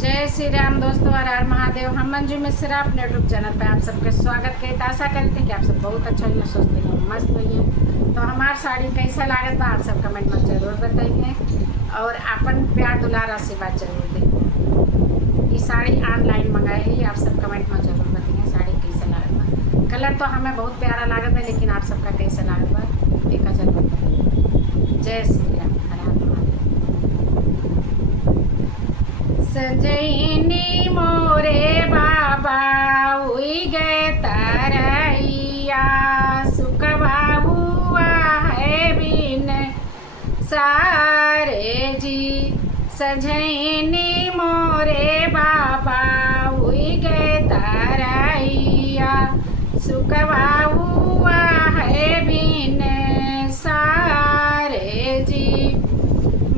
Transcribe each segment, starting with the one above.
जय श्री राम दोस्तों, हर हर महादेव। हम मंजू मिश्रा अपने यूट्यूब चैनल पर आप सबके स्वागत करते। आशा करते हैं कि आप सब बहुत अच्छा होइए, स्वस्थ होइए, मस्त होइए। तो हमार साड़ी कैसा लागत बा आप सब कमेंट में जरूर बताइए और अपन प्यार दुलार आशीर्वाद जरूर दें। ये साड़ी ऑनलाइन मंगाई है, आप सब कमेंट में जरूर बताइए साड़ी कैसा लागत बा। कलर तो हमें बहुत प्यारा लागत है, लेकिन आप सबका कैसा लागत बा एक जरूर बताइए। जय श्री राम, हर हर महादेव। सजैनी मोरे बाबा हुई गए तरैया, सुखवा हुआ है बिन सारे जी। सजैनी मोरे बाबा हुई गए तरैया, सुखवा हुआ है बिन सारे जी।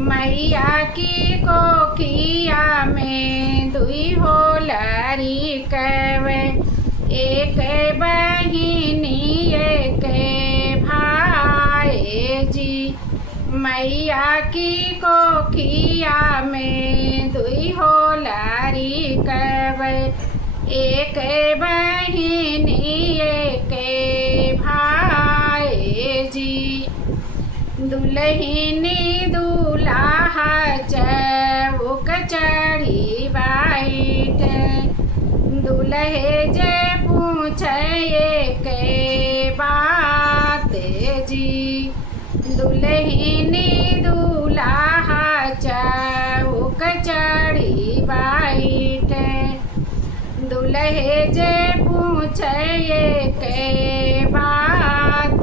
मैया की कोखिया में दुई होलरी कवे, एक बहिनी एक भाई जी। मैया की कोखिया में दुई होलरी कवे, एक बहिनी एक भाई जी। दुल्हनी दूल्हा चौक चढ़ी बाइट, दुल्हे जे पूछे के बात जी। दुल्हनी दूल्हा चौक चढ़ी बाइट, दुल्हे जे पूछे के बात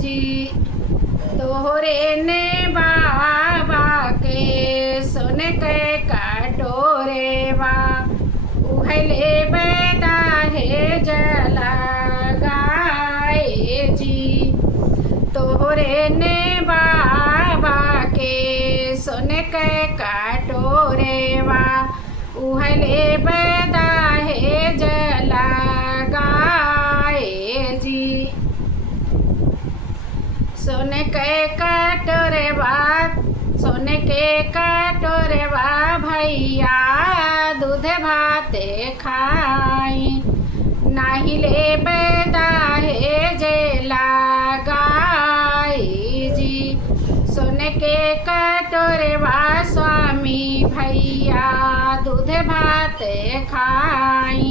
जी। तोहरे ने बाबा के सुन के कटोरे बा, उहले बेदा है जला गाए जी। तोहरे ने बाबा के सुन के कटोरे बा, उहले बेदा है जला गाए जी। सोने के कटोरे बा, सोने के कटोरे बा भैया दूध भाते खाई, नाही ले बेदा है जे लगाई जी। सोने के कटोरे बा स्वामी भैया दूध भाते खाई,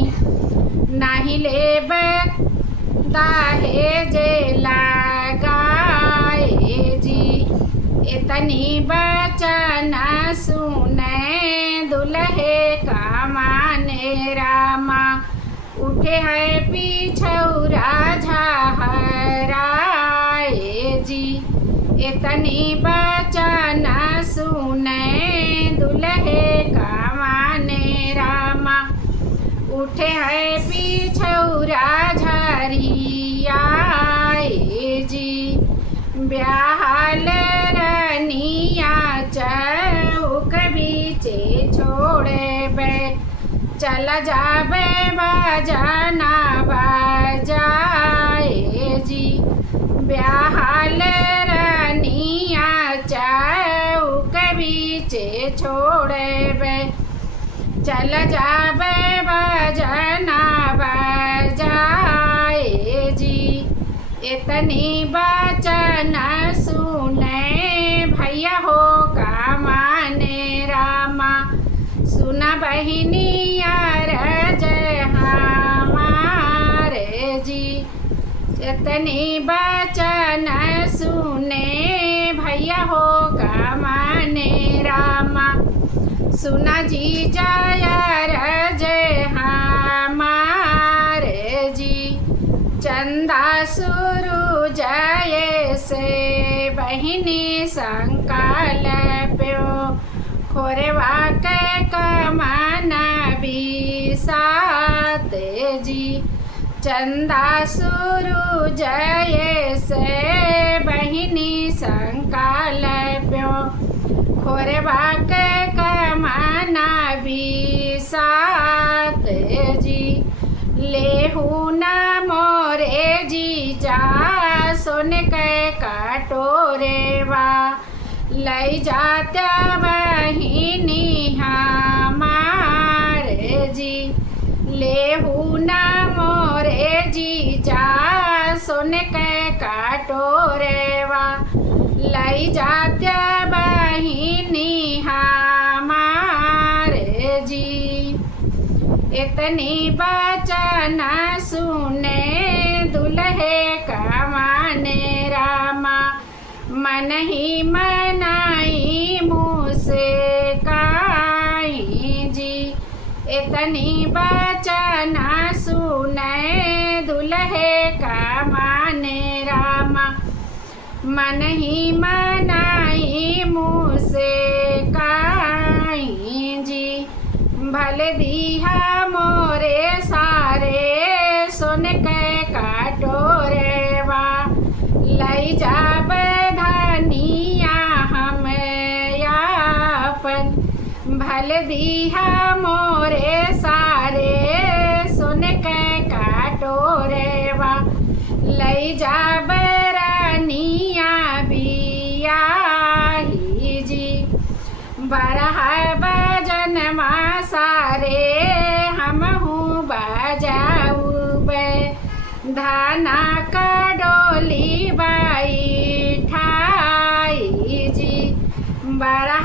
नाही ले बेदा है जे लगाई जी। इतनी बचन सुने दुल्हे का माने रामा, उठे है पिछौरा झहराए जी। इतनी बचन सुने दुल्हे का माने रामा, उठे है पिछौरा झरिया जी। ब्याहल रनिया चौक बीचे छोड़े बे, चल जाबे बजाना बजाए जी। ब्याहल रनिया चौक बीचे छोड़े बे, चल जाबे बजाना बजाए जी। इतनी बचन सुने भैया हो का माने रामा, सुना बहिनी यार जय हमारे जी। इतनी बचन सुने भैया हो का माने रामा, सुना जी यार जय हमारे जी। चंदा सुरु जय से बहिनी संकल्प्यो, खोरवा के कमाना भी साथ जी। चंदा सुरु जय से बहिनी संकल्प्यो, खोरवा के कमाना भी साथ जी। लेहू न मोरे जीजा सुन के कटोरे बा, लई जात्या बहिनी हमार लई जात्या बहिनी हमारे जी। इतनी बचन सुने दुल्हे का माने रामा, मन ही मनाई मुझसे काई जी। इतनी बचन सुने दुल्हे का माने रामा, मन ही मनाई मुझसे काई जी। भले दिया मोरे सारे सुन के कटोरे वा, लई जा बधानिया हम यापन। भले दिया मोरे सारे सुन के कटोरे वा, लई जा बरानिया बियाही जी। बरह बजन सारे हमहू बजाऊ बे, धाना का डोली बाई ठाई जी। बरह